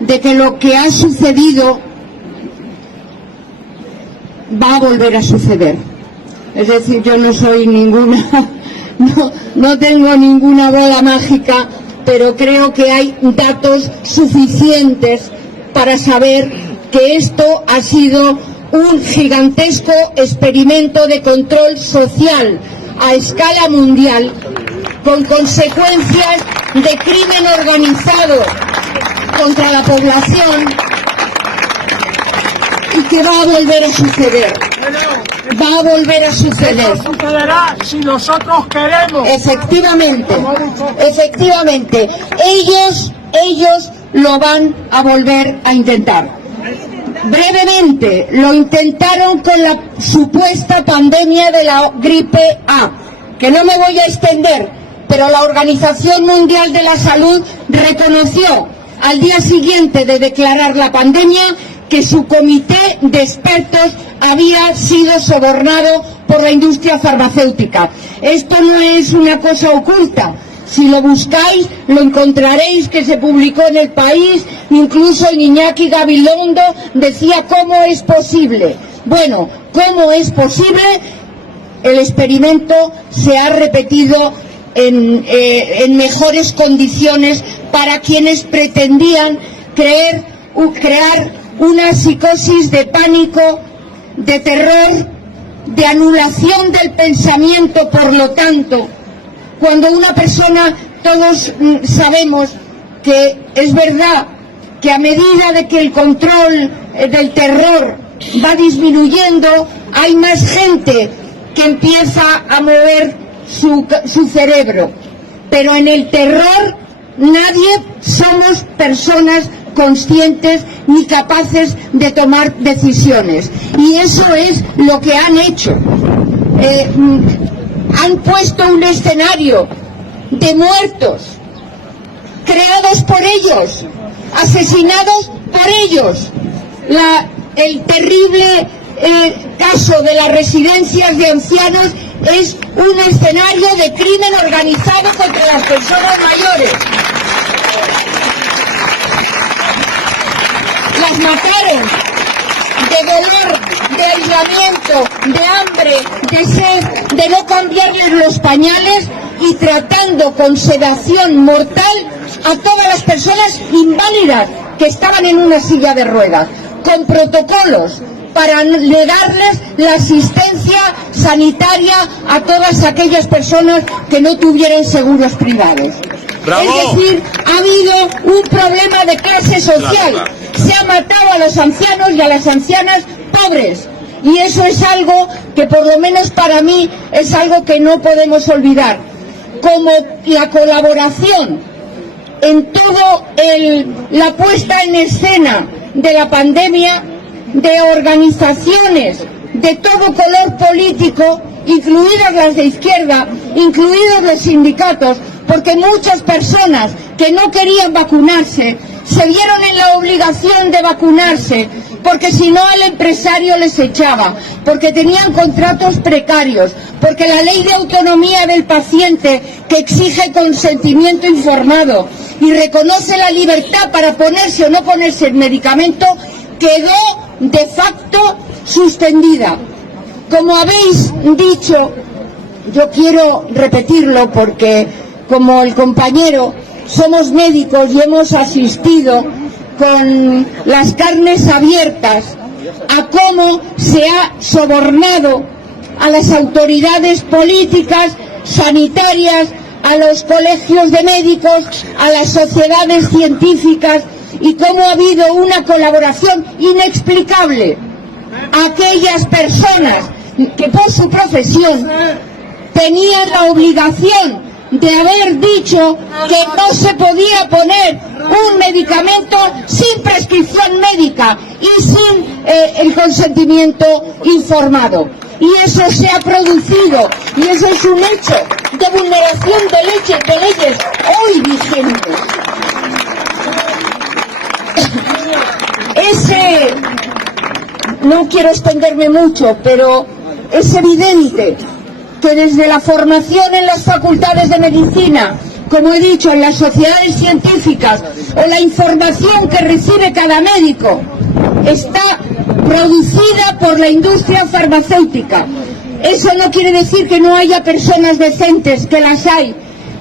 de que lo que ha sucedido va a volver a suceder. Es decir, yo no soy ninguna, no tengo ninguna bola mágica, pero creo que hay datos suficientes para saber que esto ha sido un gigantesco experimento de control social a escala mundial, con consecuencias de crimen organizado contra la población, y que va a volver a suceder. Va a volver a suceder. Eso sucederá si nosotros queremos. Efectivamente. Ellos lo van a volver a intentar. Brevemente, lo intentaron con la supuesta pandemia de la gripe A, que no me voy a extender, pero la Organización Mundial de la Salud reconoció al día siguiente de declarar la pandemia que su comité de expertos había sido sobornado por la industria farmacéutica. Esto no es una cosa oculta. Si lo buscáis, lo encontraréis, que se publicó en El País, incluso Iñaki Gabilondo decía cómo es posible. Bueno, ¿cómo es posible? El experimento se ha repetido en mejores condiciones para quienes pretendían crear una psicosis de pánico, de terror, de anulación del pensamiento. Por lo tanto, cuando una persona, todos sabemos que es verdad que a medida de que el control del terror va disminuyendo, hay más gente que empieza a mover su cerebro. Pero en el terror nadie somos personas conscientes ni capaces de tomar decisiones. Y eso es lo que han hecho. Han puesto un escenario de muertos, creados por ellos, asesinados por ellos. El terrible caso de las residencias de ancianos es un escenario de crimen organizado contra las personas mayores. Las mataron de dolor, de aislamiento, de hambre, de sed, de no cambiarles los pañales, y tratando con sedación mortal a todas las personas inválidas que estaban en una silla de ruedas, con protocolos para negarles la asistencia sanitaria a todas aquellas personas que no tuvieran seguros privados. ¡Bravo! Es decir, ha habido un problema de clase social. Se ha matado a los ancianos y a las ancianas pobres. Y eso es algo que, por lo menos para mí, es algo que no podemos olvidar. Como la colaboración en todo la puesta en escena de la pandemia de organizaciones de todo color político, incluidas las de izquierda, incluidos los sindicatos, porque muchas personas que no querían vacunarse se vieron en la obligación de vacunarse, porque si no el empresario les echaba, porque tenían contratos precarios, porque la ley de autonomía del paciente, que exige consentimiento informado y reconoce la libertad para ponerse o no ponerse el medicamento, quedó de facto suspendida. Como habéis dicho, yo quiero repetirlo porque, como el compañero, somos médicos y hemos asistido con las carnes abiertas a cómo se ha sobornado a las autoridades políticas, sanitarias, a los colegios de médicos, a las sociedades científicas, y cómo ha habido una colaboración inexplicable a aquellas personas que por su profesión tenían la obligación de haber dicho que no se podía poner un medicamento sin prescripción médica y sin el consentimiento informado. Y eso se ha producido, y eso es un hecho de vulneración de leyes hoy vigentes. No quiero extenderme mucho, pero es evidente que desde la formación en las facultades de medicina como he dicho, en las sociedades científicas o la información que recibe cada médico está producida por la industria farmacéutica. Eso no quiere decir que no haya personas decentes, que las hay,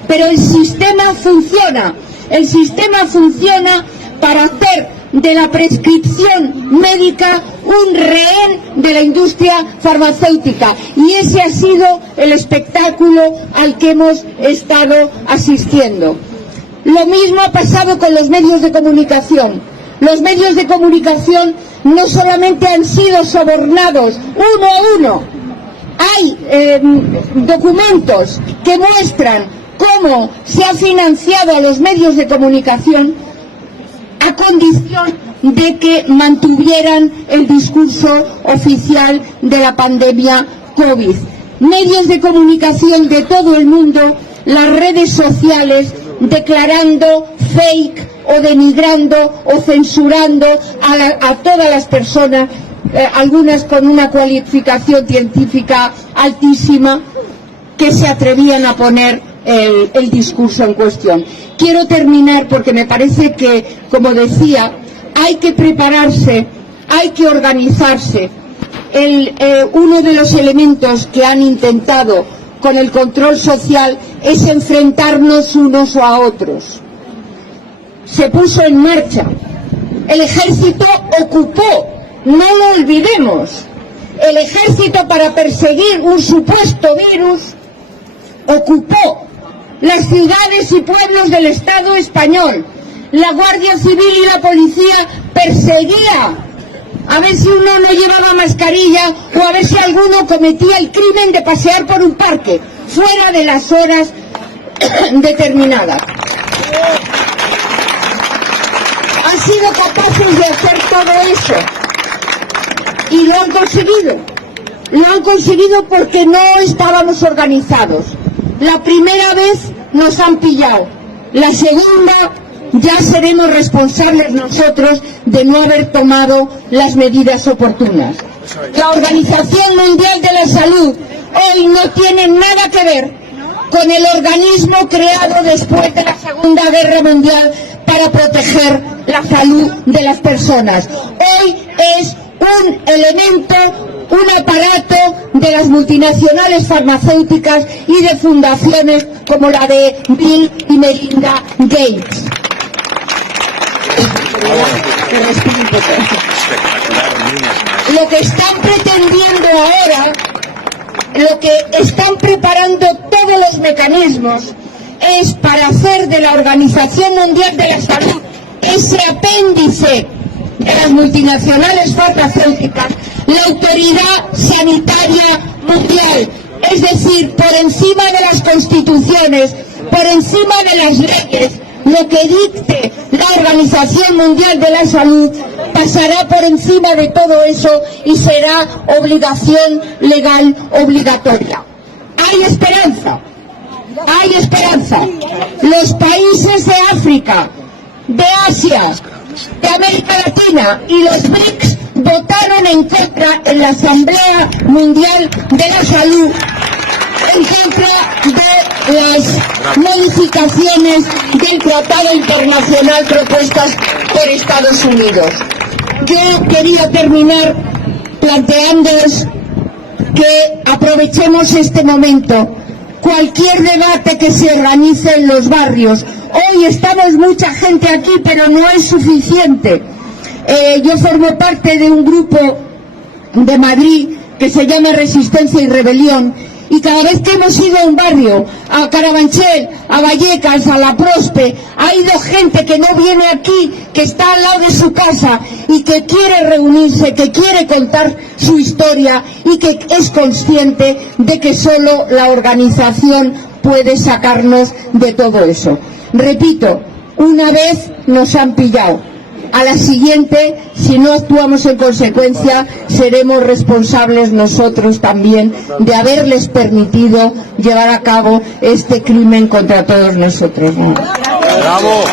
pero el sistema funciona. El sistema funciona para hacer de la prescripción médica un rehén de la industria farmacéutica, y ese ha sido el espectáculo al que hemos estado asistiendo. Lo mismo ha pasado con los medios de comunicación. Los medios de comunicación no solamente han sido sobornados uno a uno, hay documentos que muestran cómo se ha financiado a los medios de comunicación a condición de que mantuvieran el discurso oficial de la pandemia COVID. Medios de comunicación de todo el mundo, las redes sociales, declarando fake o denigrando o censurando a todas las personas, algunas con una cualificación científica altísima, que se atrevían a poner el discurso en cuestión. Quiero terminar porque me parece que, como decía, hay que prepararse, hay que organizarse. Uno de los elementos que han intentado con el control social es enfrentarnos unos a otros. Se puso en marcha. El ejército ocupó, no lo olvidemos, el ejército, para perseguir un supuesto virus, ocupó las ciudades y pueblos del Estado español. La Guardia Civil y la policía perseguía a ver si uno no llevaba mascarilla o a ver si alguno cometía el crimen de pasear por un parque fuera de las horas determinadas. Han sido capaces de hacer todo eso y lo han conseguido. Lo han conseguido porque no estábamos organizados. La primera vez nos han pillado, la segunda ya seremos responsables nosotros de no haber tomado las medidas oportunas. La Organización Mundial de la Salud hoy no tiene nada que ver con el organismo creado después de la Segunda Guerra Mundial para proteger la salud de las personas. Hoy es un elemento, un aparato de las multinacionales farmacéuticas y de fundaciones como la de Bill y Melinda Gates. Lo que están pretendiendo ahora, lo que están preparando todos los mecanismos, es para hacer de la Organización Mundial de la Salud ese apéndice de las multinacionales farmacéuticas, la autoridad sanitaria mundial, es decir, por encima de las constituciones, por encima de las leyes. Lo que dicte la Organización Mundial de la Salud pasará por encima de todo eso y será obligación legal obligatoria. Hay esperanza, hay esperanza. Los países de África, de Asia, de América Latina y los BRICS votaron en contra en la Asamblea Mundial de la Salud, en contra de las modificaciones del Tratado Internacional propuestas por Estados Unidos. Yo quería terminar planteándoos que aprovechemos este momento. Cualquier debate que se organice en los barrios. Hoy estamos mucha gente aquí, pero no es suficiente. Yo formo parte de un grupo de Madrid que se llama Resistencia y Rebelión, y cada vez que hemos ido a un barrio, a Carabanchel, a Vallecas, a La Prospe, ha ido gente que no viene aquí, que está al lado de su casa y que quiere reunirse, que quiere contar su historia y que es consciente de que solo la organización puede sacarnos de todo eso. Repito, una vez nos han pillado. A la siguiente, si no actuamos en consecuencia, seremos responsables nosotros también de haberles permitido llevar a cabo este crimen contra todos nosotros. ¡Bravo!